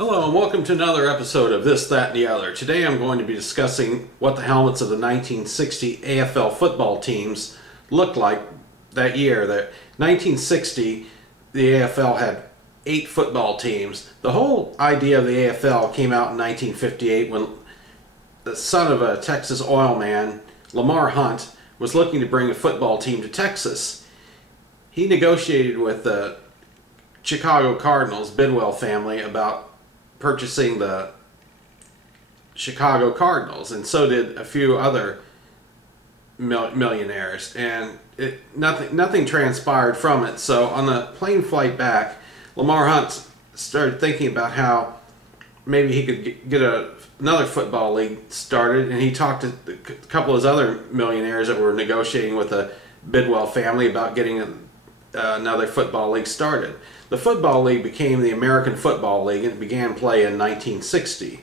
Hello and welcome to another episode of This, That, and the Other. Today I'm going to be discussing what the helmets of the 1960 AFL football teams looked like that year. The 1960, the AFL had 8 football teams. The whole idea of the AFL came out in 1958 when the son of a Texas oil man, Lamar Hunt, was looking to bring a football team to Texas. He negotiated with the Chicago Cardinals, Bidwell family, about purchasing the Chicago Cardinals, and so did a few other millionaires, and nothing transpired from it. So on the plane flight back, Lamar Hunt started thinking about how maybe he could get another football league started, and he talked to a couple of his other millionaires that were negotiating with the Bidwell family about getting another football league started. The football league became the American Football League and it began play in 1960.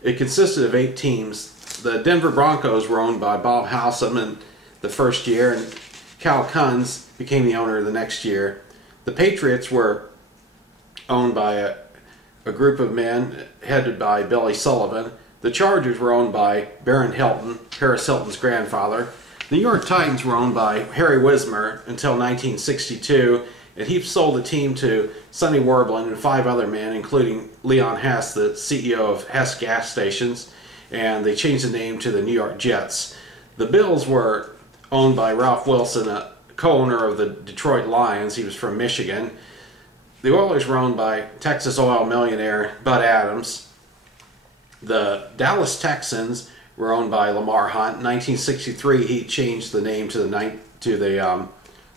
It consisted of 8 teams. The Denver Broncos were owned by Bob Halsam in the first year, and Cal Kunz became the owner the next year. The Patriots were owned by a group of men headed by Billy Sullivan. The Chargers were owned by Baron Hilton, Paris Hilton's grandfather. The New York Titans were owned by Harry Wismer until 1962, and he sold the team to Sonny Werblin and 5 other men, including Leon Hess, the CEO of Hess Gas Stations, and they changed the name to the New York Jets. The Bills were owned by Ralph Wilson, a co-owner of the Detroit Lions. He was from Michigan. The Oilers were owned by Texas oil millionaire Bud Adams. The Dallas Texans were owned by Lamar Hunt. In 1963, he changed the name to the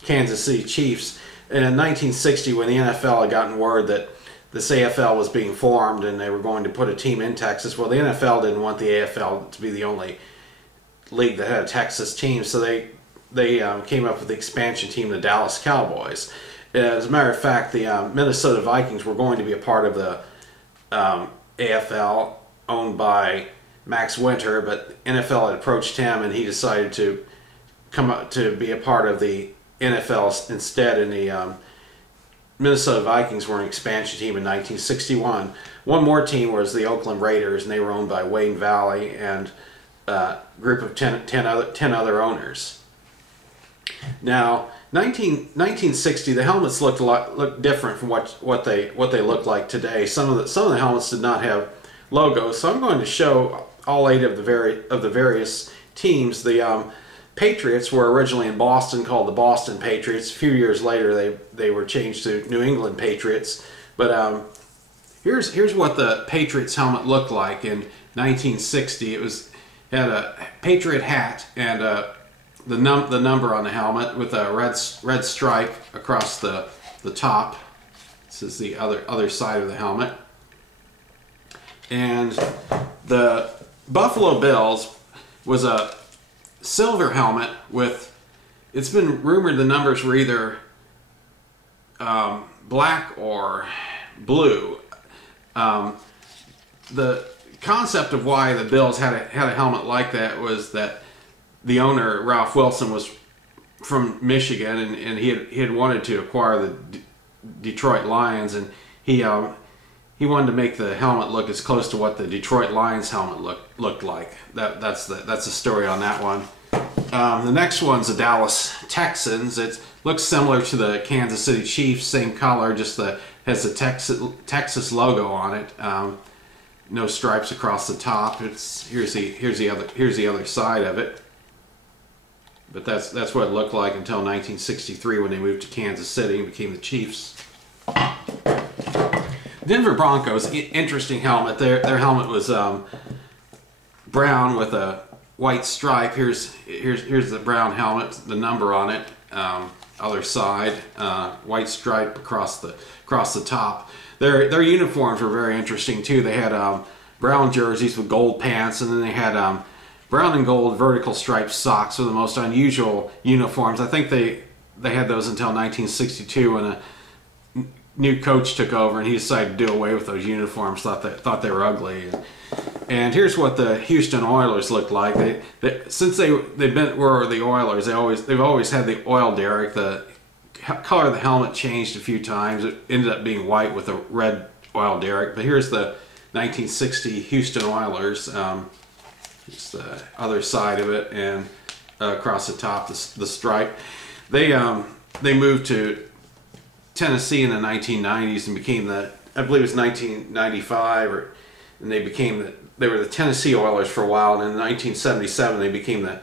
Kansas City Chiefs. And in 1960, when the NFL had gotten word that this AFL was being formed and they were going to put a team in Texas, well, the NFL didn't want the AFL to be the only league that had a Texas team, so they came up with the expansion team, the Dallas Cowboys. As a matter of fact, the Minnesota Vikings were going to be a part of the AFL, owned by Max Winter, but NFL had approached him and he decided to come up to be a part of the NFL instead, and the Minnesota Vikings were an expansion team in 1961. One more team was the Oakland Raiders, and they were owned by Wayne Valley and a group of 10 other owners. Now, 1960, the helmets looked different from what they look like today. Some of the helmets did not have logos, so I'm going to show all 8 of the various teams. The Patriots were originally in Boston, called the Boston Patriots. A few years later, they were changed to New England Patriots. But here's what the Patriots helmet looked like in 1960. It had a Patriot hat and the number on the helmet with a red stripe across the top. This is the other side of the helmet. And the Buffalo Bills was a silver helmet with, it's been rumored the numbers were either black or blue. The concept of why the Bills had a helmet like that was that the owner, Ralph Wilson, was from Michigan, and he had wanted to acquire the Detroit Lions, and he wanted to make the helmet look as close to what the Detroit Lions helmet looked like. That's the story on that one. The next one's the Dallas Texans. It looks similar to the Kansas City Chiefs, same color, just has the Texas logo on it. No stripes across the top. Here's the other side of it. But that's what it looked like until 1963 when they moved to Kansas City and became the Chiefs. Denver Broncos, interesting helmet. Their helmet was brown with a white stripe. Here's the brown helmet, the number on it. Other side, white stripe across the top. Their uniforms were very interesting too. They had brown jerseys with gold pants, and then they had brown and gold vertical striped socks. Were the most unusual uniforms. I think they had those until 1962 when a new coach took over and he decided to do away with those uniforms. Thought they were ugly. And here's what the Houston Oilers looked like. Since they've been the Oilers, they've always had the oil derrick. The color of the helmet changed a few times. It ended up being white with a red Wild Derek. But here's the 1960 Houston Oilers. Just the other side of it, and across the top, the stripe. They moved to Tennessee in the 1990s and became I believe it was 1995, and they were the Tennessee Oilers for a while, and in 1977 they became the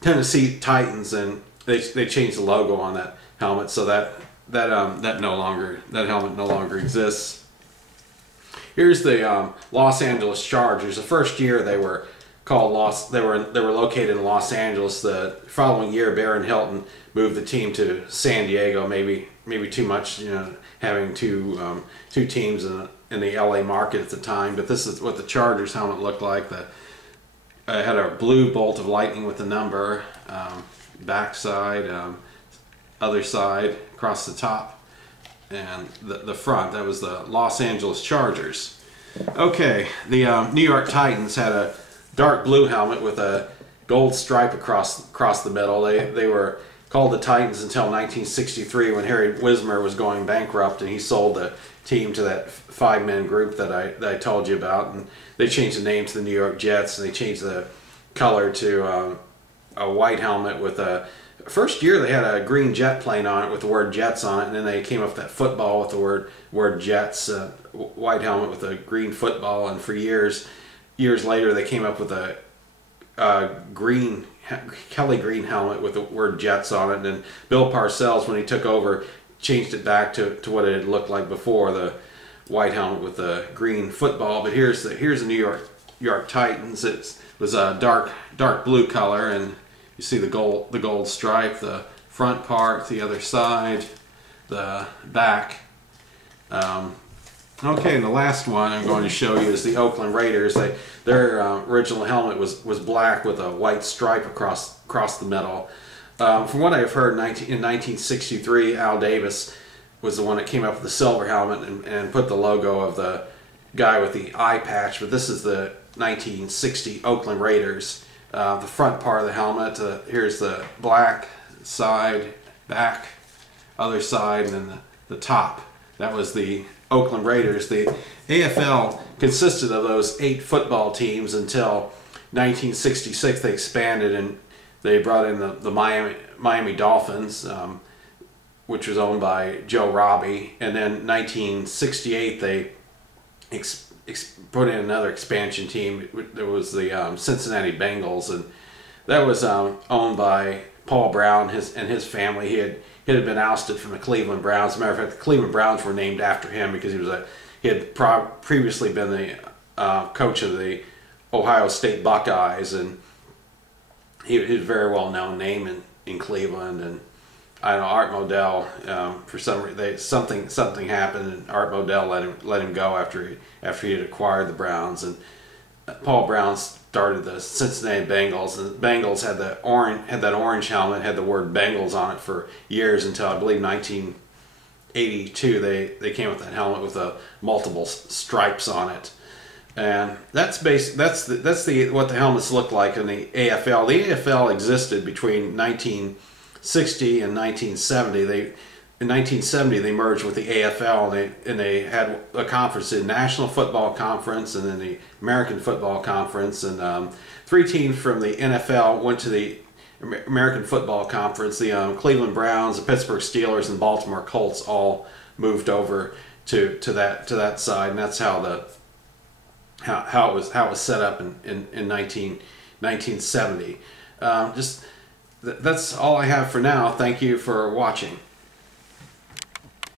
Tennessee Titans, and they changed the logo on that helmet, so that helmet no longer exists. Here's the Los Angeles Chargers. The first year they were called they were located in Los Angeles. The following year, Barron Hilton moved the team to San Diego. Maybe too much, having two teams in the LA market at the time. But this is what the Chargers helmet looked like. It had a blue bolt of lightning with the number, backside, other side, across the top, and the front. That was the Los Angeles Chargers. Okay, the New York Titans had a dark blue helmet with a gold stripe across the middle. They were called the Titans until 1963, when Harry Wismer was going bankrupt, and he sold the team to that five-man group that I told you about, and they changed the name to the New York Jets, and they changed the color to a white helmet with a... First year they had a green jet plane on it with the word Jets on it, and then they came up with that football with the word Jets, white helmet with a green football, and for years later they came up with a Kelly green helmet with the word Jets on it, and then Bill Parcells, when he took over, changed it back to what it had looked like before, the white helmet with the green football. But here's the New York Titans. It was a dark blue color, and you see the gold stripe, the front part, the other side, the back. Okay, and the last one I'm going to show you is the Oakland Raiders. Their original helmet was black with a white stripe across the middle. From what I've heard, in 1963, Al Davis was the one that came up with the silver helmet and put the logo of the guy with the eye patch. But this is the 1960 Oakland Raiders. The front part of the helmet, here's the black side, back, other side, and then the top. That was the Oakland Raiders. The AFL consisted of those 8 football teams until 1966. They expanded and they brought in the Miami Dolphins, which was owned by Joe Robbie. And then 1968 they put in another expansion team. There was the Cincinnati Bengals, and that was owned by Paul Brown and his family. He had been ousted from the Cleveland Browns. As a matter of fact, the Cleveland Browns were named after him because he had previously been the coach of the Ohio State Buckeyes, and he was a very well known name in Cleveland. And I know Art Modell, for some reason, something happened, and Art Modell let him go after he had acquired the Browns, and Paul Brown started the Cincinnati Bengals, and the Bengals had that orange helmet, had the word Bengals on it for years until I believe 1982 they came with that helmet with multiple stripes on it. And that's what the helmets look like in the AFL. The AFL existed between 1960 and 1970. In 1970 they merged with the AFL, and they had a conference, the National Football Conference and then the American Football Conference, and 3 teams from the NFL went to the American Football Conference. The Cleveland Browns, the Pittsburgh Steelers, and Baltimore Colts all moved over to that side, and that's how it was set up in 1970. That's all I have for now. Thank you for watching.